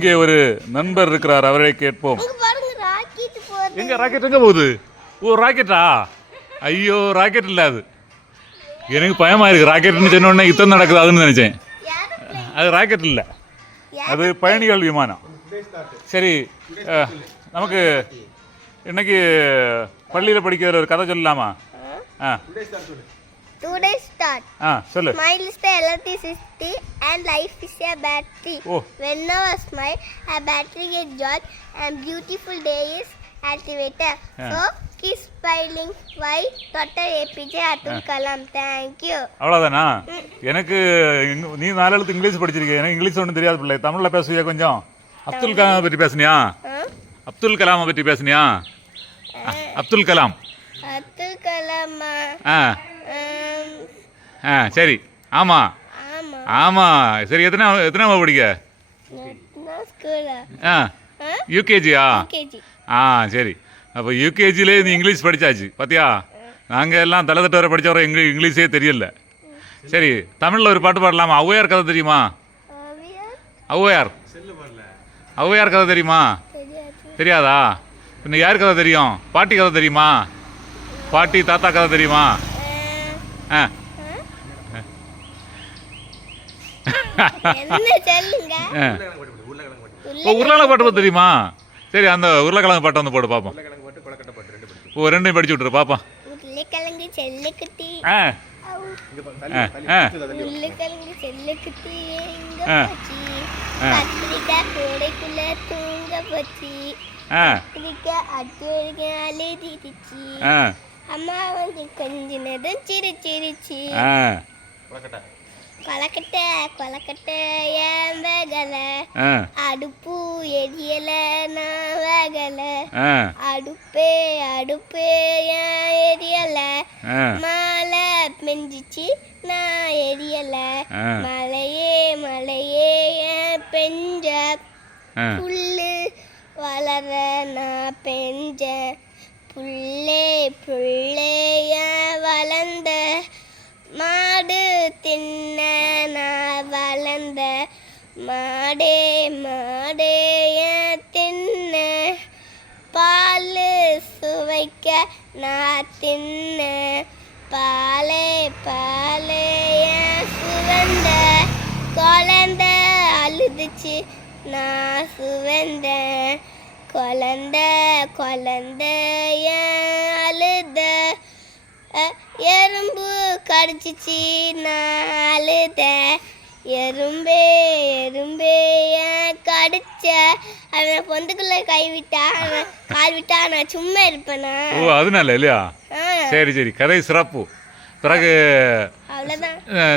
இங்கே ஒரு நண்பர் இருக்கிறார் அவரை கேட்போம். எங்க ராக்கெட் எங்க போகுது? ஓ ராக்கெட்டா? ஐயோ ராக்கெட் இல்ல அது. எனக்கு பயமா இருக்கு ராக்கெட்னு சொன்ன உடனே யுத்தம் நடக்குது அதுன்னு நினைச்சேன் அது ராக்கெட் இல்லை. அது பயணிகள் விமானம். சரி நமக்கு இன்னைக்கு பள்ளியில் படிக்கிற ஒரு கதை சொல்லலாமா? ஆ. டுடே ஸ்டார்ட் ஆ சொல்லு Smile is the electricity and life is a battery. Oh. Whenever smile, a battery gets charged and beautiful day is activated. Yeah. So keep smiling. Why? Dr. APJ Abdul Kalam. Thank you. அவ்வளோதானா எனக்கு நீ நாலு எழுத்து English படிச்சிருக்க எனக்கு English ஒன்றும் தெரியாது பிள்ளை தமிழில் பேசுவியா கொஞ்சம் அப்துல் கலாமை பற்றி பேசுனியா? அப்துல் கலாமை பற்றி பேசுனியா அ- அப்துல் கலாம் Abdul Kalam. ஆ Um, ஆ சரி. ஆமாம் ஆமா. ஆமாம் சரி எத்தனை எத்தனை படிக்க? ஆ? யூகேஜியா கேஜி ஆ? சரி. அப்போ யூகேஜிலே நீ இங்கிலீஷ் படிச்சாச்சு பாத்தியா? நாங்கள் எல்லாம் தலை தட்டு வரை படித்தவரை இங்கிலீ இங்கிலீஷே தெரியல. சரி தமிழில் ஒரு பாட்டு பாடலாமா? ஔவையார் கதை தெரியுமா? ஔவையார்? ஔவையார். கதை தெரியுமா? தெரியாது. இன்னும் யார் கதை தெரியும்? பாட்டி கதை தெரியுமா? பாட்டி தாத்தா கதை தெரியுமா? ஆ என்ன சொல்லுங்க ஆ ஓ உருளைக்கிழங்கு பாட்டு தெரியுமா? சரி அந்த உருளைக்கிழங்கு பாட்டை வந்து போடு பார்ப்போம் ஓ ரெண்டையும் படிச்சு விட்ரு பார்ப்போம் உருளைக்கிழங்கு செல்லுக்குட்டி ஆ. உருளைக்கிழங்கு செல்லுக்குட்டி எங்க. போச்சு. கத்திரிக்காய் கூடைக்குள்ள தூங்க போச்சு. கத்திரிக்காய் அழுதிடுச்சு. அம்மா வந்து கொஞ்சினதும் சிரிச்சிருச்சு. ஆ. கொலக்கட்டை கொலக்கட்டை ஆ. அடுப்பு எரியல நான் வேகல ஆ. அடுப்பே அடுப்பே ஏன் எரியல? மழை பெஞ்சிச்சு நான் எரியல. மழையே ஏன் பெஞ்ச? புல்லு வளர நான் பெஞ்ச. புல்லே புல்லே தின்ன நான் வளர்ந்த மாடே மாடே தின்ன. பால் சுவைக்க நான் தின்ன. பாலே பாலே சுவந்த. குழந்த அழுதுச்சு நான் சுவந்த குழந்த குழந்தைய அழுத. எறும்பு கடிச்சிச்சு நான் அழுத எறும்பே எறும்பே ஏன் கடிச்ச? அவன் பொந்துக்குள்ள கை விட்டா அவன் கால் விட்டா நான் சும்மா இருப்பேனா? ஓ அதனால இல்லையா? சரி சரி. கதை சிறப்பு. பிறகு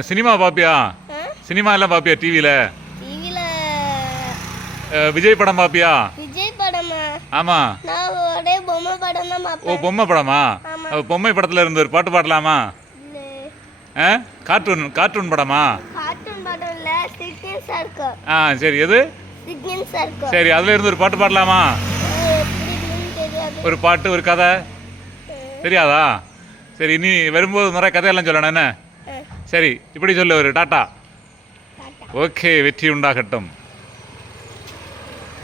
சினிமா பாப்பியா? சினிமா எல்லாம் பாப்பியா டிவியில் டிவில விஜய் படம் பாப்பியா? விஜய் தான் ஓ பொம்மை படமா? ஆமா. பொம்மை படத்தில் இருந்து ஒரு பாட்டு பாடலாமா? கார்ட்டூன் கார்ட்டூன் படமா? ஆ சரி எது? சரி அதுல இருந்து ஒரு பாட்டு பாடலாமா? ஒரு பாட்டு ஒரு கதை? தெரியாதா? சரி நீ வரும்போது நிறைய கதையெல்லாம் சொல்லணும் என்ன? சரி இப்படி சொல்லு ஒரு டாட்டா. ஓகே வெற்றி உண்டாகட்டும்.